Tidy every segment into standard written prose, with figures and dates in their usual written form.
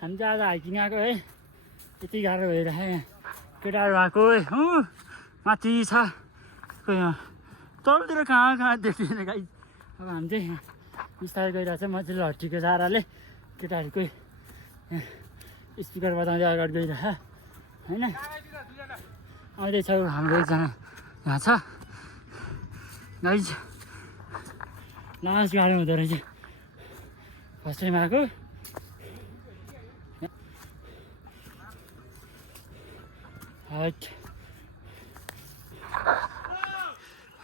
हामी चाहिँ आज हाइकिङ आएको है यति गाह्रो भइरहेको यहाँ केटाहरू आएको माथि छ खोइ तलतिर कहाँ देखिँदैन गाई अब हामी चाहिँ बिस्तारै गइरहेको छ मजाले हट्टीको सहाराले केटाहरू कोही स्पिकर बजाउँदै अगाडि गइरह होइन आउँदैछ हाम्रो एकजना यहाँ छ गाइज लास्ट गाह्रो हुँदो रहेछ फर्स्ट टाइम आएको हट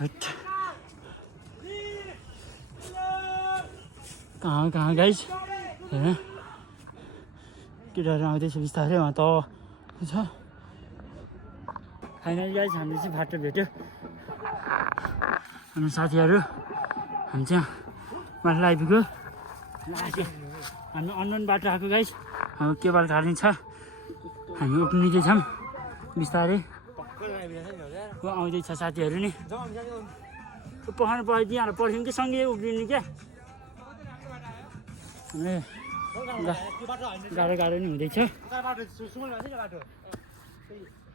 हट कहाँ गाइज होइन केटाहरू आउँदैछ बिस्तारै त छ फाइनली गाइज हामीले चाहिँ बाटो भेट्यो हाम्रो साथीहरू हामी चाहिँ माथि आइपुग्यो हामी अननोन बाटो आएको गाइज हाम्रो केबल काट्ने छ हामी उक्लिँदैछौँ बिस्तारै आउँदैछ साथीहरू नि पखाउनु पढिदिइहाल्नु पढ्यौँ कि सँगै उक्लिने क्या गाह्रो गाह्रो नि हुँदैछ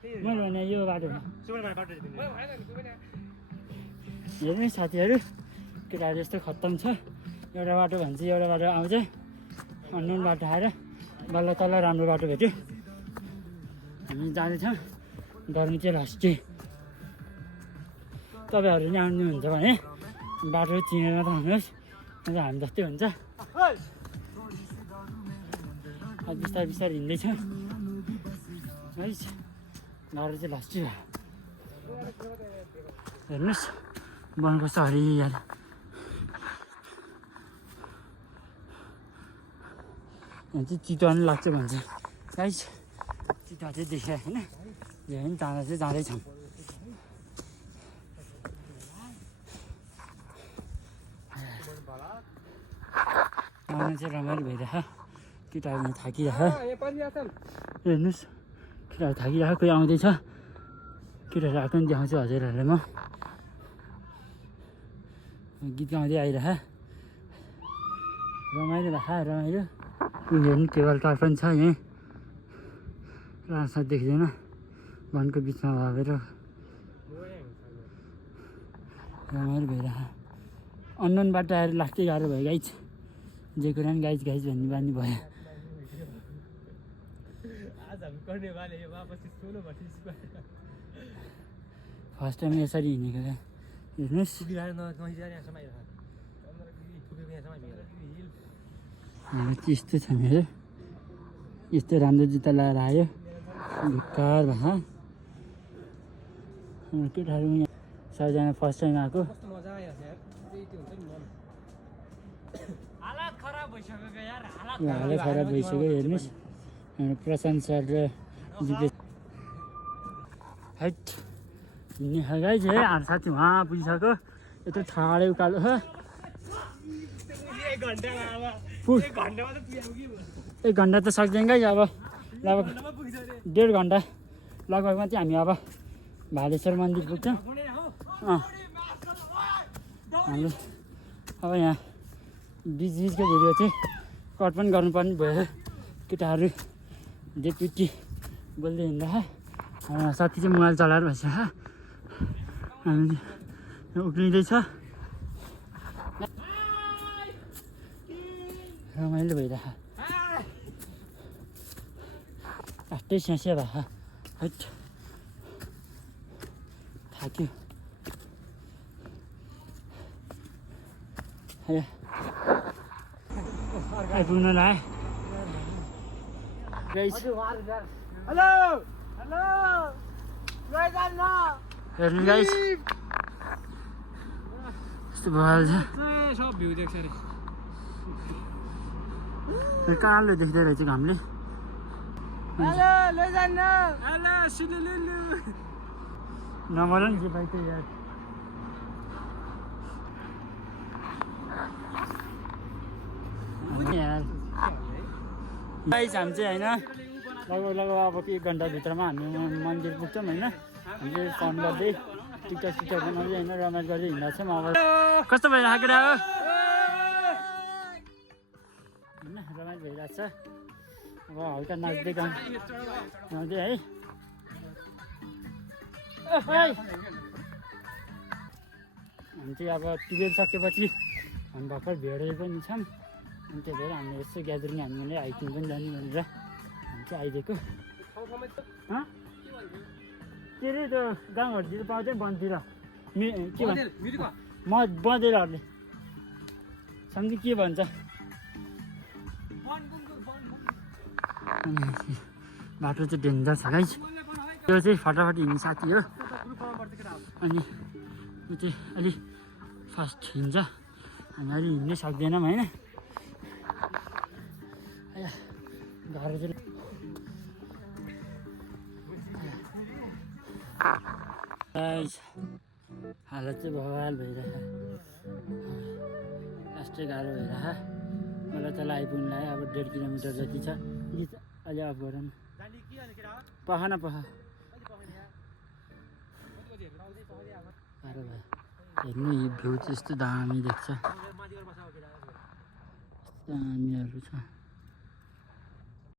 मैले भने यो बाटो हेर्नु नि साथीहरू केटाहरू यस्तो खत्तम छ एउटा बाटो भन्छ एउटा बाटो आउँछ अननोन बाटो आएर बल्ल तल राम्रो बाटो भेट्यो हामी जाँदैछौँ गर्मी चाहिँ लास्टै तपाईँहरू नि आउनुहुन्छ भने बाटो चिनेर मात्र आउनुहोस् अन्त हामी जस्तै हुन्छ बिस्तारै बिस्तारै हिँड्दैछ है गाह्रो चाहिँ लास्टै भयो हेर्नुहोस् वन कस्तो हरियाली यहाँ चाहिँ चितुवा पनि लाग्छ भन्छ गाइस चितुवा चाहिँ देखेँ होइन यो पनि जाँदा चाहिँ जाँदैछौँ आउनु चाहिँ रमाइलो भइरह केटाहरू थाकिरह हेर्नुहोस् केटाहरू थाकिरह कोही आउँदैछ केटाहरू आएको पनि देखाउँछु हजुरहरूलाई म गीत गाउँदै आइरह रमाइलो रमाइलो उनीहरू पनि केवल टार पनि छ यहीँ रास्ता देख्दैन वनको बिचमा भएर रमाइलो भइरह अननोन बाटो आएर लास्टै गाह्रो भयो गाइज जे कुरा पनि गाइज भन्ने बानी भयो फर्स्ट टाइम यसरी हिँडेको क्या हेर्नुहोस् त्यस्तो छ मेरो यस्तो राम्रो जुत्ता लगाएर आयो ढुक्कार भए केटाहरू सबैजना फर्स्ट टाइम आएको हालत खराब भइसक्यो हेर्नुहोस् हाम्रो प्रशान्त सर र जिपे हाइट हिँड्ने गाइज है हाम्रो साथी उहाँ पुगिसक्यो यत्रो ठाडै उकालो एक घन्टा त सक्दैन गाइज अब लगभग 1.5 घन्टा लगभगमा चाहिँ हामी अब भालेश्वर मन्दिर पुग्छौँ हाम्रो अब यहाँ बिचको भिडियो चाहिँ कट पनि गर्नुपर्ने भयो केटाहरू डेपुटी बोल्दै हिँड्दा साथी चाहिँ मोबाइल चलाएर बसिरह हामी उक्लिँदैछ रमाइलो भइरह लास्टै स्यास्या भए हैट थाक्यो आइपुग्न लाग्यो हेलो हेलो हेर्नु गाइस यस्तो भइहाल्छ सब भ्यू देख्छ अरे कालो देख्दै रहेछ घामले हेलो लैजान्न हेलो सुलुलुलु नम्बर नि के पाइछ यार यार गाइस हामी चाहिँ होइन लगभग अब 1 घन्टाभित्रमा हामी मन्दिर पुग्छौँ होइन हामीले फोन गर्दै टिकटक बनाउँदै होइन रमाइलो गर्दै हिँड्दा छौँ अब कस्तो भइरहेको केटा हो होइन रमाइलो भइरहेको छ अब हल्का नाच्दै गाउँदै है। हामी चाहिँ अब 12 सकेपछि हामी भर्खर भेडेको पनि छौँ, अनि त्यही भएर हामीले यसो ग्यादरिङ हामीले हाइकिङ पनि जाने भनेर हामी चाहिँ आइदिएको। के अरे त्यो गाउँहरूतिर पाउँछ वनतिर के भन्छ बँदेलहरूले सम्झि के भन्छ। बाटो चाहिँ डेन्जर छ गाइस। त्यो चाहिँ फटाफट हिँड्ने साथी हो, अनि ऊ चाहिँ अलि फास्ट हिँड्छ, हामी अलि हिँड्नै सक्दैनौँ होइन। गाह्रो चाहिँ हालत चाहिँ बवाल भइरहेको, लास्टै गाह्रो भइरहेको। मलाई तल आइपुग्नु लाग्यो, अब 1.5 किलोमिटर जति छ। अलि अफ गर न, पख न पख। गाह्रो भयो हेर्नु, यो भ्यू चाहिँ यस्तो दामी देख्छ, यस्तो दामीहरू छ।